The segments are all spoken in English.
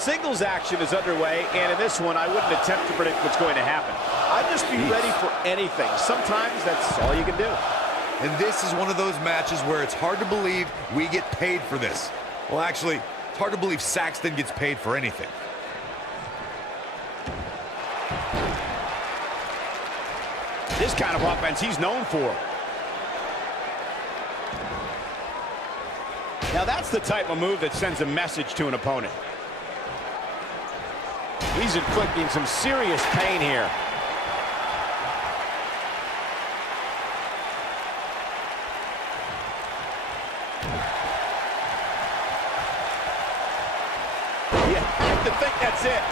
Singles action is underway, and in this one, I wouldn't attempt to predict what's going to happen. I'd just be ready for anything. Sometimes that's all you can do. And this is one of those matches where it's hard to believe we get paid for this. Well, actually, it's hard to believe Saxton gets paid for anything. This kind of offense he's known for. Now that's the type of move that sends a message to an opponent. He's inflicting some serious pain here. You have to think that's it.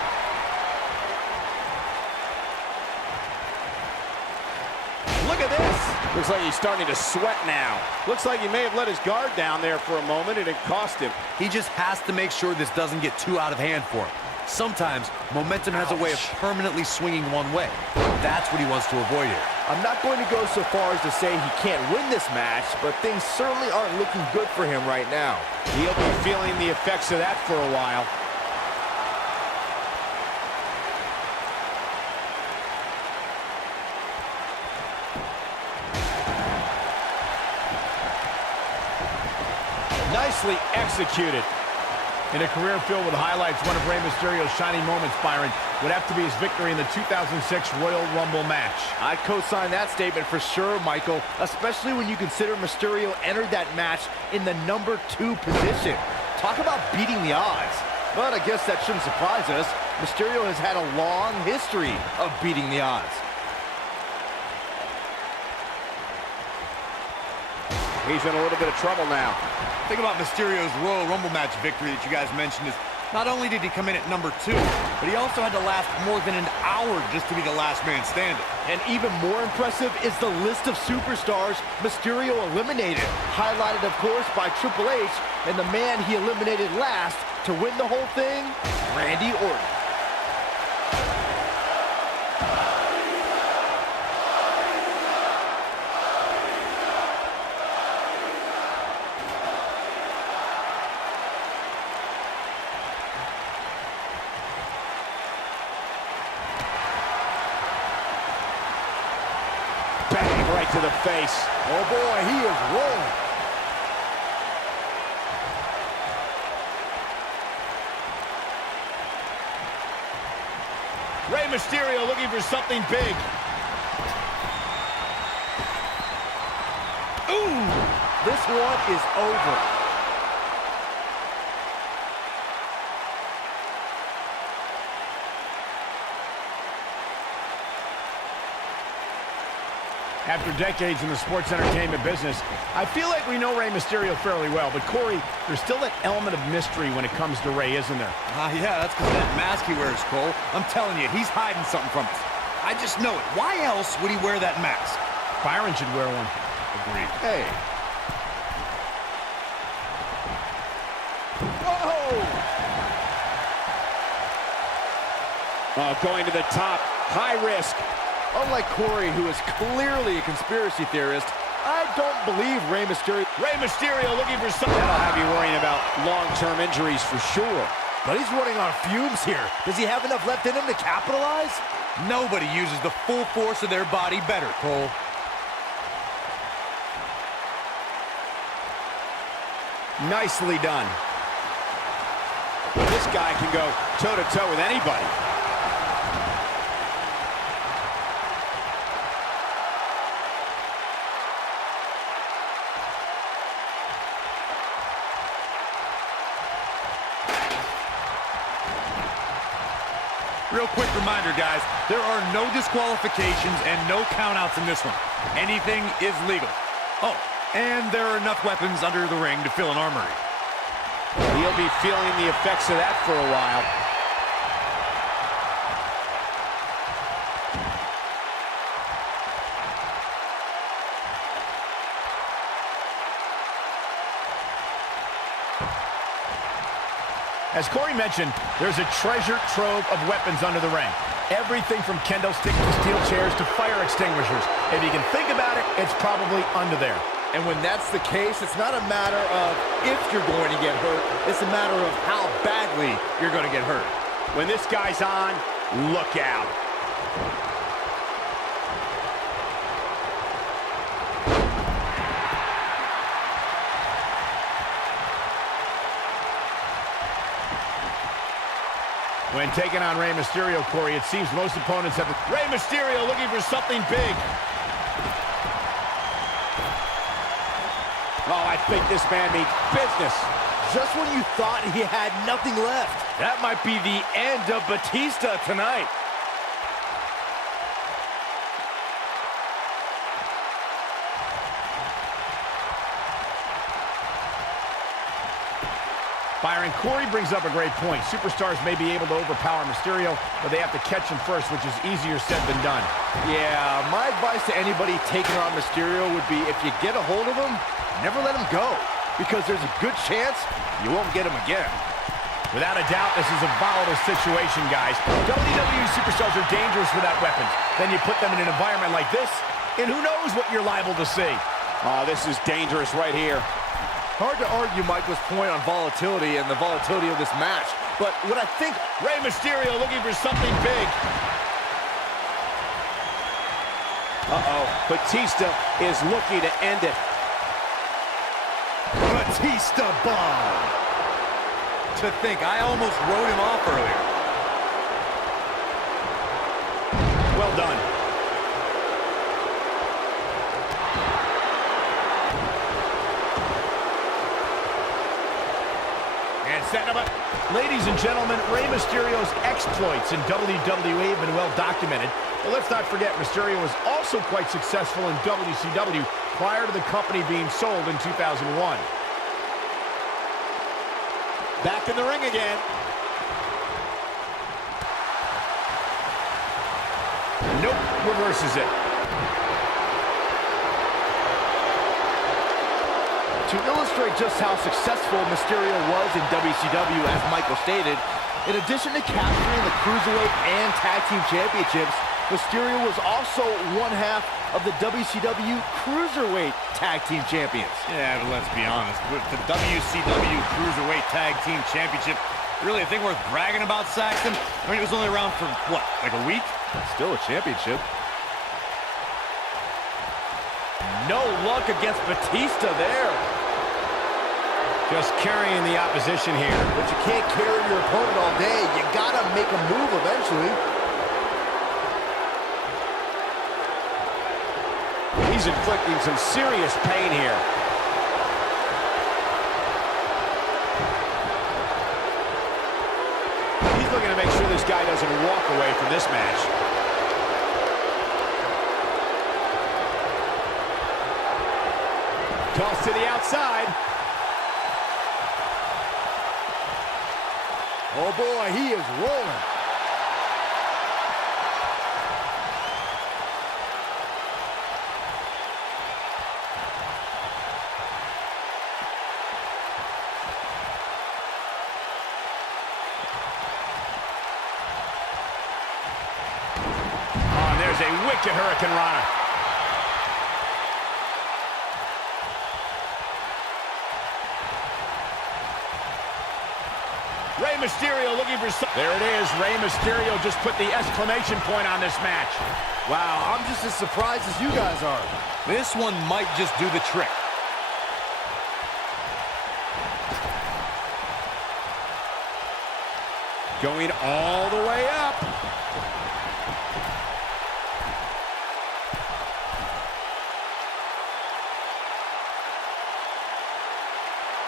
Look at this. Looks like he's starting to sweat now. Looks like he may have let his guard down there for a moment, and it cost him. He just has to make sure this doesn't get too out of hand for him. Sometimes, momentum has a way of permanently swinging one way. That's what he wants to avoid here. I'm not going to go so far as to say he can't win this match, but things certainly aren't looking good for him right now. He'll be feeling the effects of that for a while. Nicely executed. In a career filled with highlights, one of Rey Mysterio's shining moments, Byron, would have to be his victory in the 2006 Royal Rumble match. I'd co-sign that statement for sure, Michael, especially when you consider Mysterio entered that match in the #2 position. Talk about beating the odds. But I guess that shouldn't surprise us. Mysterio has had a long history of beating the odds. He's in a little bit of trouble now. The thing about Mysterio's Royal Rumble match victory that you guys mentioned is not only did he come in at #2, but he also had to last more than an hour just to be the last man standing. And even more impressive is the list of superstars Mysterio eliminated, highlighted, of course, by Triple H, and the man he eliminated last to win the whole thing, Randy Orton. Bang right to the face. Oh boy, he is rolling. Rey Mysterio looking for something big. Ooh, this one is over. After decades in the sports entertainment business, I feel like we know Rey Mysterio fairly well, but Corey, there's still that element of mystery when it comes to Rey, isn't there? Yeah, that's because of that mask he wears, Cole. I'm telling you, he's hiding something from us. I just know it. Why else would he wear that mask? Byron should wear one. Agreed. Hey. Whoa! Going to the top, high risk. Unlike Corey, who is clearly a conspiracy theorist, I don't believe Rey Mysterio. Rey Mysterio looking for something. That'll have you worrying about long-term injuries for sure. But he's running on fumes here. Does he have enough left in him to capitalize? Nobody uses the full force of their body better, Cole. Nicely done. This guy can go toe-to-toe with anybody. Real quick reminder, guys, there are no disqualifications and no countouts in this one. Anything is legal. Oh, and there are enough weapons under the ring to fill an armory. He'll be feeling the effects of that for a while. As Corey mentioned, there's a treasure trove of weapons under the ring. Everything from kendo sticks to steel chairs to fire extinguishers. If you can think about it, it's probably under there. And when that's the case, it's not a matter of if you're going to get hurt. It's a matter of how badly you're going to get hurt. When this guy's on, look out. When taking on Rey Mysterio, Corey, it seems most opponents have... Rey Mysterio looking for something big. Oh, I think this man means business. Just when you thought he had nothing left. That might be the end of Batista tonight. Byron, Corey brings up a great point. Superstars may be able to overpower Mysterio, but they have to catch him first, which is easier said than done. Yeah, my advice to anybody taking on Mysterio would be if you get a hold of him, never let him go, because there's a good chance you won't get him again. Without a doubt, this is a volatile situation, guys. WWE superstars are dangerous without weapons. Then you put them in an environment like this, and who knows what you're liable to see. Oh, this is dangerous right here. Hard to argue Michael's point on volatility and the volatility of this match, but what I think... Rey Mysterio looking for something big. Uh-oh, Batista is looking to end it. Batista bomb. To think, I almost wrote him off earlier. Well done. And setting him up. Ladies and gentlemen, Rey Mysterio's exploits in WWE have been well documented. But let's not forget, Mysterio was also quite successful in WCW prior to the company being sold in 2001. Back in the ring again. Nope, reverses it. To illustrate just how successful Mysterio was in WCW, as Michael stated, in addition to capturing the Cruiserweight and Tag Team Championships, Mysterio was also one half of the WCW Cruiserweight Tag Team Champions. Yeah, but let's be honest. With the WCW Cruiserweight Tag Team Championship, really a thing worth bragging about, Saxton? I mean, it was only around for, what, like a week? Still a championship. No luck against Batista there. Just carrying the opposition here. But you can't carry your opponent all day. You gotta make a move eventually. He's inflicting some serious pain here. He's looking to make sure this guy doesn't walk away from this match. Toss to the outside. Oh boy, he is rolling. Oh, and there's a wicked Hurricane Rana. Rey Mysterio looking for some... There it is. Rey Mysterio just put the exclamation point on this match. Wow, I'm just as surprised as you guys are. This one might just do the trick. Going all the way up.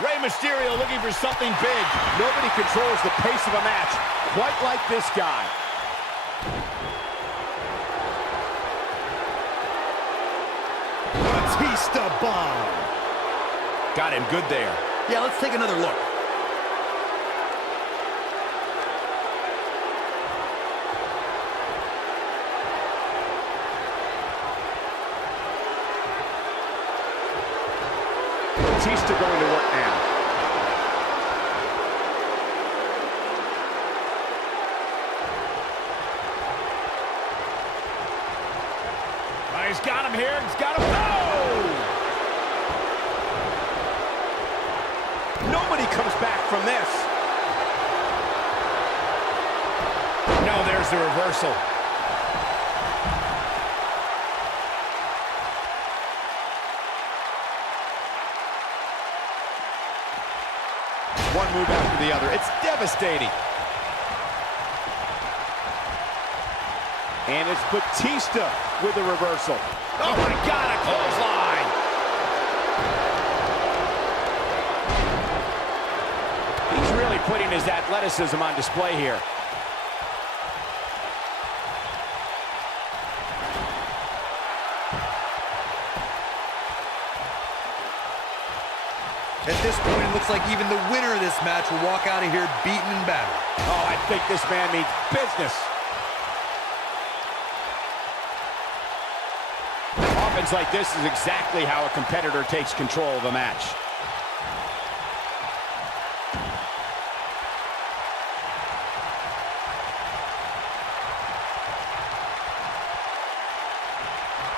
Rey Mysterio looking for something big. Nobody controls the pace of a match quite like this guy. Batista bomb. Got him good there. Yeah, let's take another look. Batista going to work now. He's got him here. He's got him. Oh! Nobody comes back from this. No, there's the reversal. One move after the other. It's devastating. And it's Batista with a reversal. Oh, my God, a clothesline. He's really putting his athleticism on display here. At this point, it looks like even the winner of this match will walk out of here beaten and battered. Oh, I think this man means business. Offense like this is exactly how a competitor takes control of a match.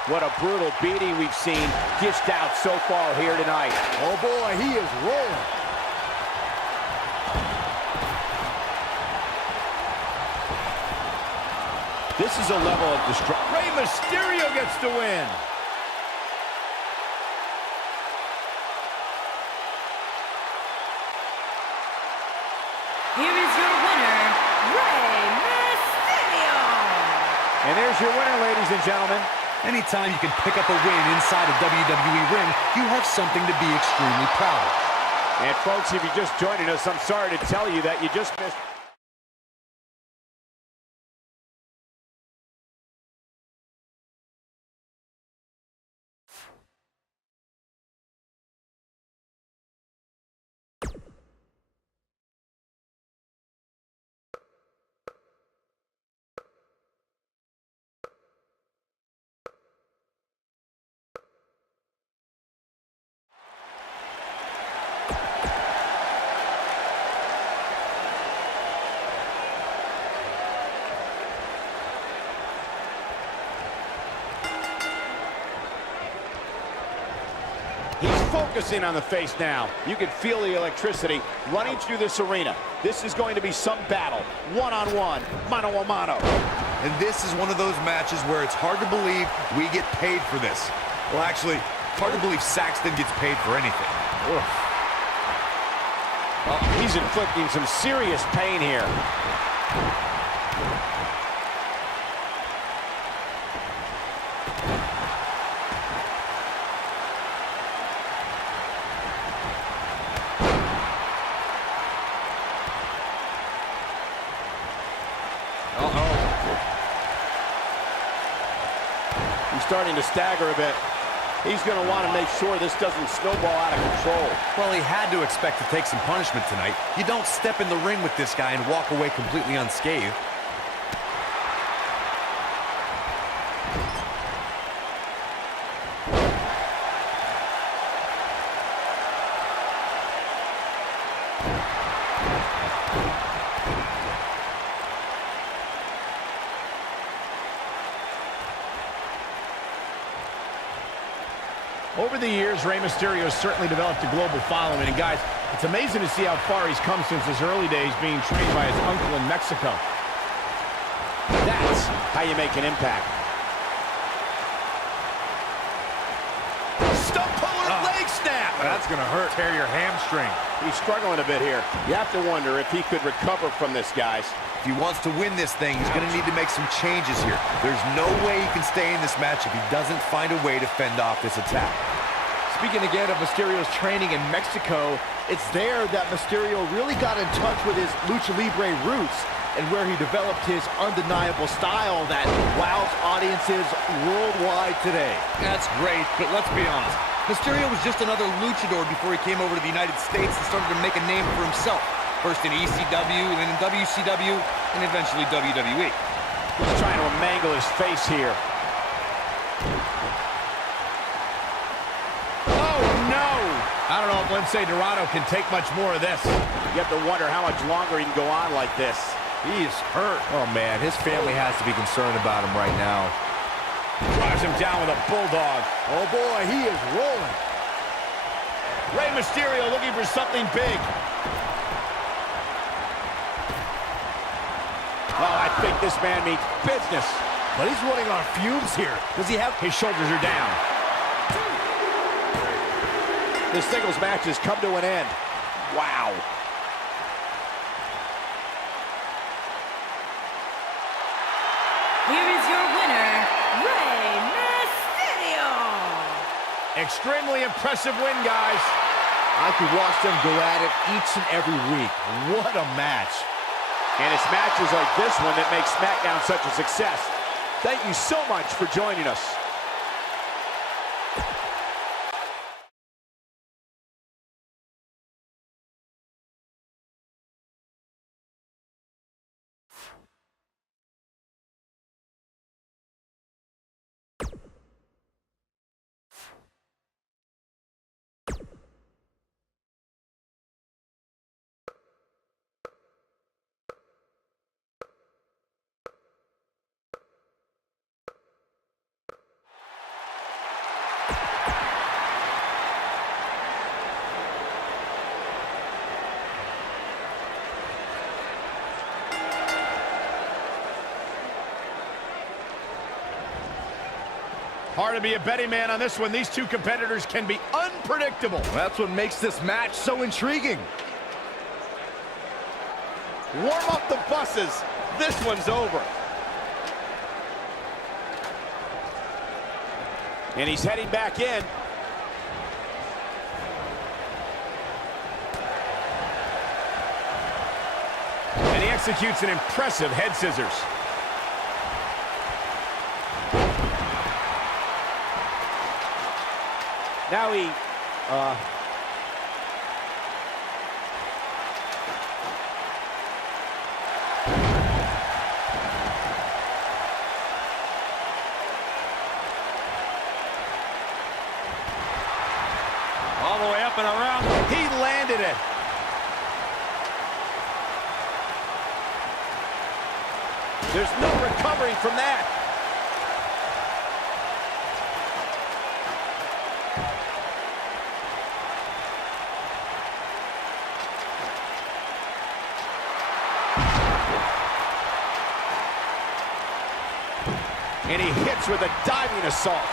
What a brutal beating we've seen dished out so far here tonight. Oh boy, he is rolling. This is a level of destruction. Rey Mysterio gets the win. Here is your winner, Rey Mysterio. And there's your winner, ladies and gentlemen. Anytime you can pick up a win inside a WWE ring, you have something to be extremely proud of. And folks, if you're just joining us, I'm sorry to tell you that you just missed. He's focusing on the face now. You can feel the electricity running through this arena. This is going to be some battle. One-on-one, mano-a-mano. And this is one of those matches where it's hard to believe we get paid for this. Well, actually, hard to believe Saxton gets paid for anything. Oh, he's inflicting some serious pain here. He's starting to stagger a bit. He's going to want to make sure this doesn't snowball out of control. Well, he had to expect to take some punishment tonight. You don't step in the ring with this guy and walk away completely unscathed. Over the years, Rey Mysterio has certainly developed a global following. And guys, it's amazing to see how far he's come since his early days being trained by his uncle in Mexico. That's how you make an impact. Stump puller leg snap. That's going to hurt. Tear your hamstring. He's struggling a bit here. You have to wonder if he could recover from this, guys. If he wants to win this thing, he's going to need to make some changes here. There's no way he can stay in this match if he doesn't find a way to fend off this attack. Speaking again of Mysterio's training in Mexico, it's there that Mysterio really got in touch with his Lucha Libre roots and where he developed his undeniable style that wows audiences worldwide today. That's great, but let's be honest. Mysterio was just another luchador before he came over to the United States and started to make a name for himself. First in ECW, then in WCW, and eventually WWE. He's trying to mangle his face here. Oh, no! I don't know if Lince Dorado can take much more of this. You have to wonder how much longer he can go on like this. He is hurt. Oh, man, his family has to be concerned about him right now. Drives him down with a bulldog. Oh, boy, he is rolling. Rey Mysterio looking for something big. Well, I think this man means business. But he's running on fumes here. Does he have... His shoulders are down. This singles match has come to an end. Wow. Here is your winner, Rey Mysterio. Extremely impressive win, guys. I could watch them go at it each and every week. What a match. And it's matches like this one that make SmackDown such a success. Thank you so much for joining us. Hard to be a betting man on this one. These two competitors can be unpredictable. That's what makes this match so intriguing. Warm up the buses. This one's over. And he's heading back in. And he executes an impressive head scissors. Now he, All the way up and around. he landed it. There's no recovering from that. And he hits with a diving assault.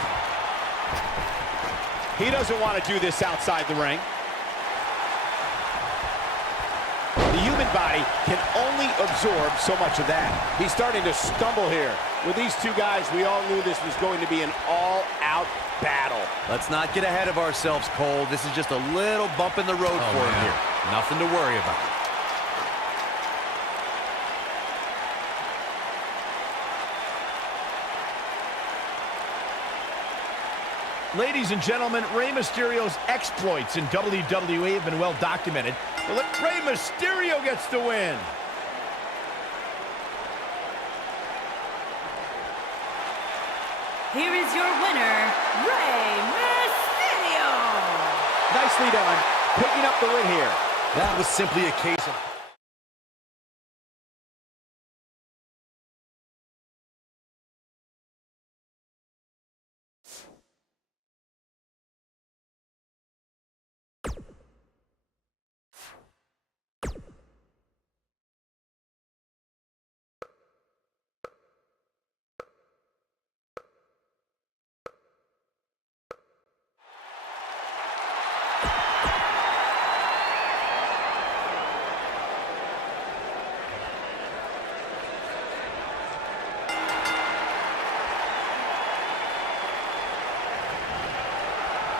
He doesn't want to do this outside the ring. The human body can only absorb so much of that. He's starting to stumble here. With these two guys, we all knew this was going to be an all-out battle. Let's not get ahead of ourselves, Cole. This is just a little bump in the road for him here. Nothing to worry about. Ladies and gentlemen, Rey Mysterio's exploits in WWE have been well documented. But Rey Mysterio gets the win. Here is your winner, Rey Mysterio. Nicely done, picking up the win here. That was simply a case of...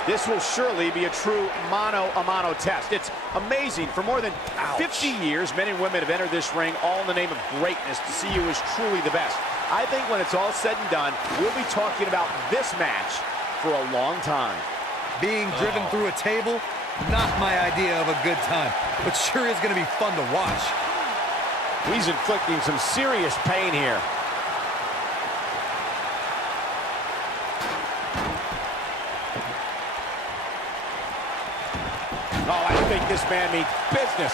This will surely be a true mano-a-mano test. It's amazing. For more than 50 years, men and women have entered this ring all in the name of greatness to see who is truly the best. I think when it's all said and done, we'll be talking about this match for a long time. Being driven through a table, not my idea of a good time, but sure is going to be fun to watch. He's inflicting some serious pain here. Oh, I think this man means business.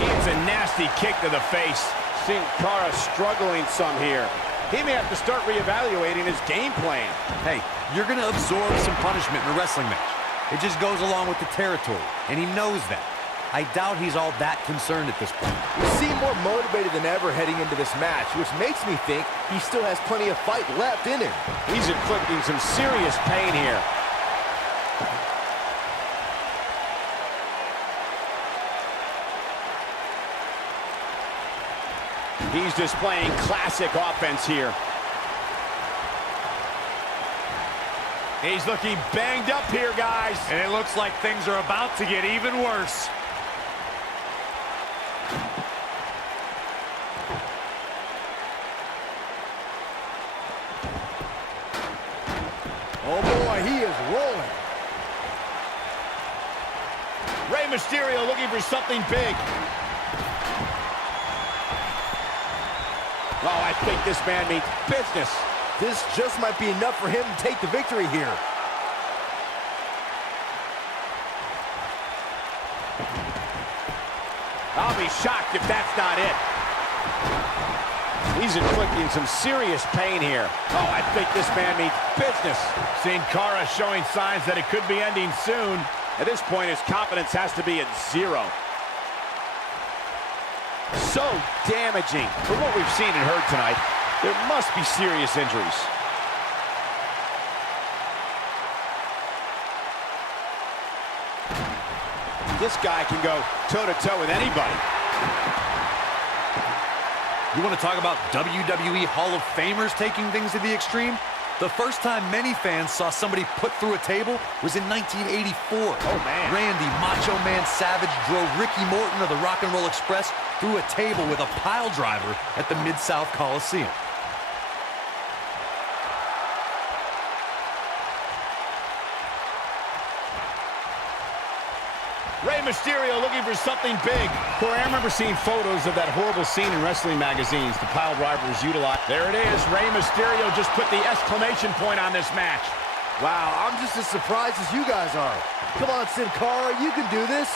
He hits a nasty kick to the face. Sin Cara struggling some here. He may have to start reevaluating his game plan. Hey, you're going to absorb some punishment in a wrestling match. It just goes along with the territory, and he knows that. I doubt he's all that concerned at this point. He seemed more motivated than ever heading into this match, which makes me think he still has plenty of fight left in him. He's inflicting some serious pain here. He's displaying classic offense here. He's looking banged up here, guys. And it looks like things are about to get even worse. Oh boy, he is rolling. Rey Mysterio looking for something big. Oh, I think this man means business. This just might be enough for him to take the victory here. I'll be shocked if that's not it. He's inflicting some serious pain here. Oh, I think this man means business. Sin Cara showing signs that it could be ending soon. At this point, his confidence has to be at 0. So damaging. From what we've seen and heard tonight, there must be serious injuries. This guy can go toe-to-toe with anybody. You want to talk about WWE Hall of Famers taking things to the extreme? The first time many fans saw somebody put through a table was in 1984. Oh, man. Randy Macho Man Savage drove Ricky Morton of the Rock and Roll Express through a table with a pile driver at the Mid-South Coliseum. Rey Mysterio looking for something big. Corey, I remember seeing photos of that horrible scene in wrestling magazines. The pile driver was utilized. There it is. Rey Mysterio just put the exclamation point on this match. Wow, I'm just as surprised as you guys are. Come on, Sin Cara, you can do this.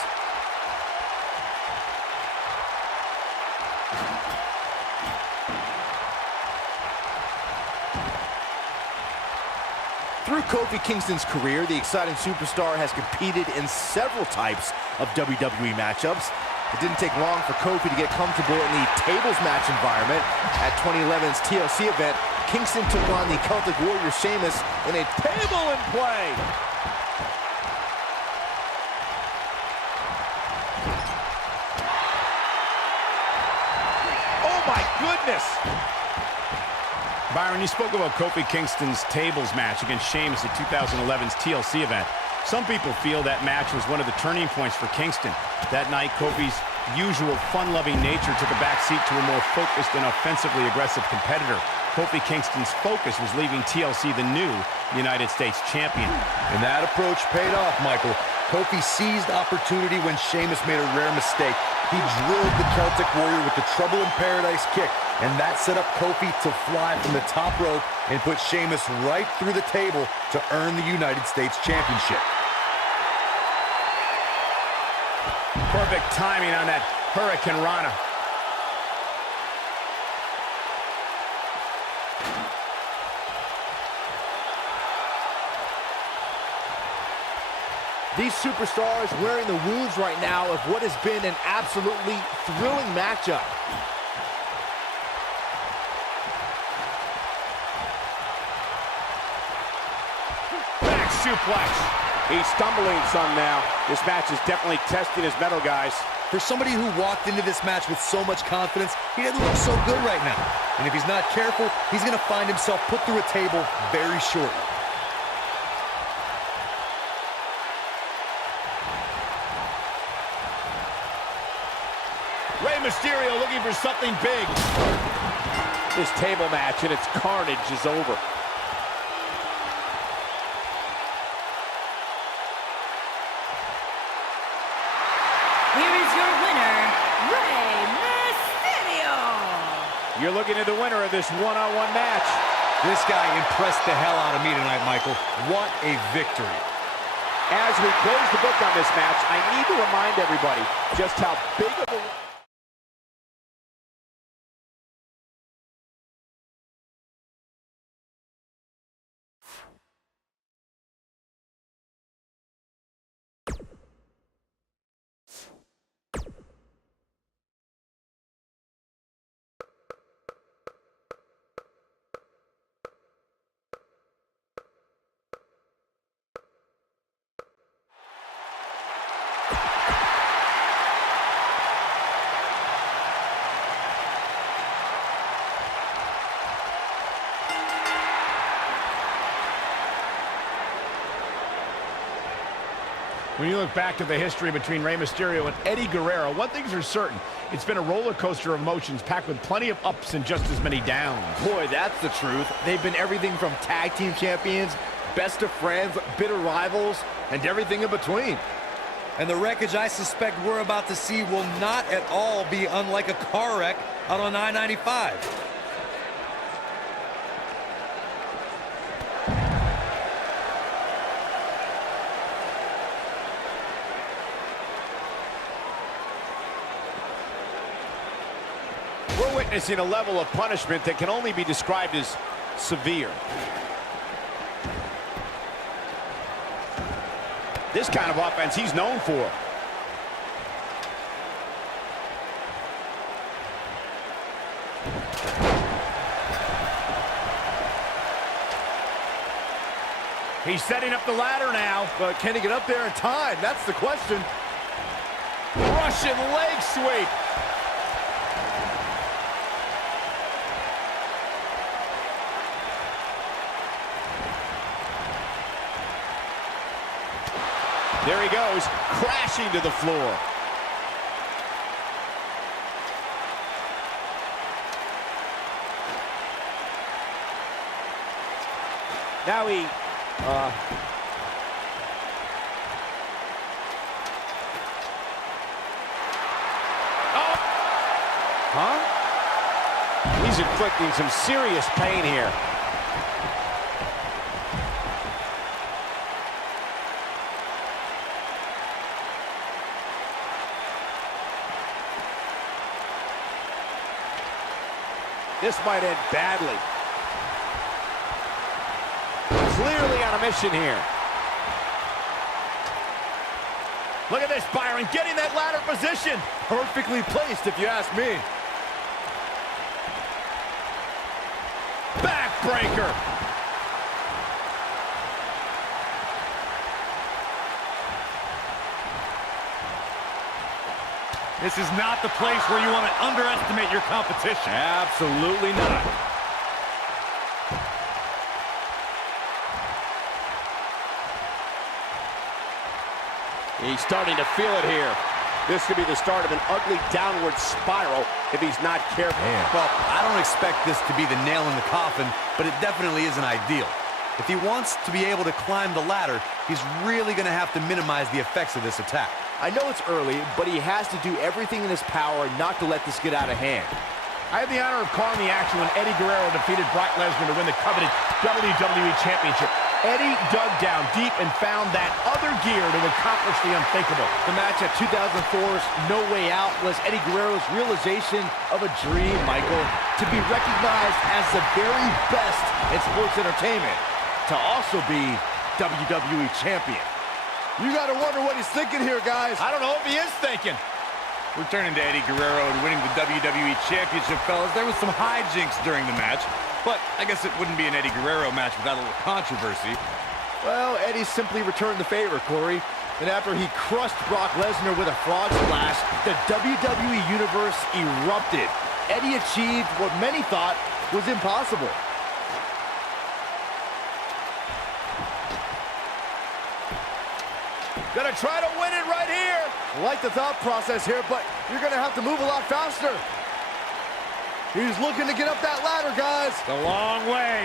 Through Kofi Kingston's career, the exciting superstar has competed in several types of WWE matchups. It didn't take long for Kofi to get comfortable in the tables match environment. At 2011's TLC event, Kingston took on the Celtic Warrior Sheamus in a table in play. Oh, my goodness! Byron, you spoke about Kofi Kingston's tables match against Sheamus at 2011's TLC event. Some people feel that match was one of the turning points for Kingston. That night, Kofi's usual fun-loving nature took a backseat to a more focused and offensively aggressive competitor. Kofi Kingston's focus was leaving TLC the new United States champion. And that approach paid off, Michael. Kofi seized opportunity when Sheamus made a rare mistake. He drilled the Celtic Warrior with the Trouble in Paradise kick, and that set up Kofi to fly from the top rope and put Sheamus right through the table to earn the United States Championship. Perfect timing on that Hurricane Rana. These superstars wearing the wounds right now of what has been an absolutely thrilling matchup. Back suplex. He's stumbling some now. This match is definitely testing his mettle, guys. For somebody who walked into this match with so much confidence, he doesn't look so good right now. And if he's not careful, he's going to find himself put through a table very shortly. Rey Mysterio looking for something big. This table match and its carnage is over. Here is your winner, Rey Mysterio. You're looking at the winner of this one-on-one match. This guy impressed the hell out of me tonight, Michael. What a victory. As we close the book on this match, I need to remind everybody just how big of a... When you look back at the history between Rey Mysterio and Eddie Guerrero, one thing's for certain. It's been a roller coaster of emotions packed with plenty of ups and just as many downs. Boy, that's the truth. They've been everything from tag team champions, best of friends, bitter rivals, and everything in between. And the wreckage I suspect we're about to see will not at all be unlike a car wreck out on I-95. We're witnessing a level of punishment that can only be described as severe. This kind of offense he's known for. He's setting up the ladder now. But can he get up there in time? That's the question. Russian leg sweep. There he goes, crashing to the floor. Now he, He's inflicting some serious pain here. This might end badly. Clearly on a mission here. Look at this, Byron, getting that ladder position. Perfectly placed, if you ask me. Backbreaker. This is not the place where you want to underestimate your competition. Absolutely not. He's starting to feel it here. This could be the start of an ugly downward spiral if he's not careful. Well, I don't expect this to be the nail in the coffin, but it definitely isn't ideal. If he wants to be able to climb the ladder, he's really going to have to minimize the effects of this attack. I know it's early, but he has to do everything in his power not to let this get out of hand. I had the honor of calling the action when Eddie Guerrero defeated Brock Lesnar to win the coveted WWE Championship. Eddie dug down deep and found that other gear to accomplish the unthinkable. The match at 2004's No Way Out was Eddie Guerrero's realization of a dream, Michael, to be recognized as the very best in sports entertainment, to also be WWE Champion. You gotta wonder what he's thinking here, guys. I don't know if he is thinking. Returning to Eddie Guerrero and winning the WWE Championship, fellas, there was some hijinks during the match, but I guess it wouldn't be an Eddie Guerrero match without a little controversy. Well, Eddie simply returned the favor, Corey. And after he crushed Brock Lesnar with a frog splash, the WWE Universe erupted. Eddie achieved what many thought was impossible. Gonna try to win it right here. I like the thought process here, but you're gonna have to move a lot faster. He's looking to get up that ladder, guys. It's a long way.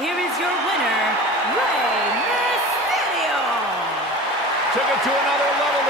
Here is your winner, Rey Mysterio. Took it to another level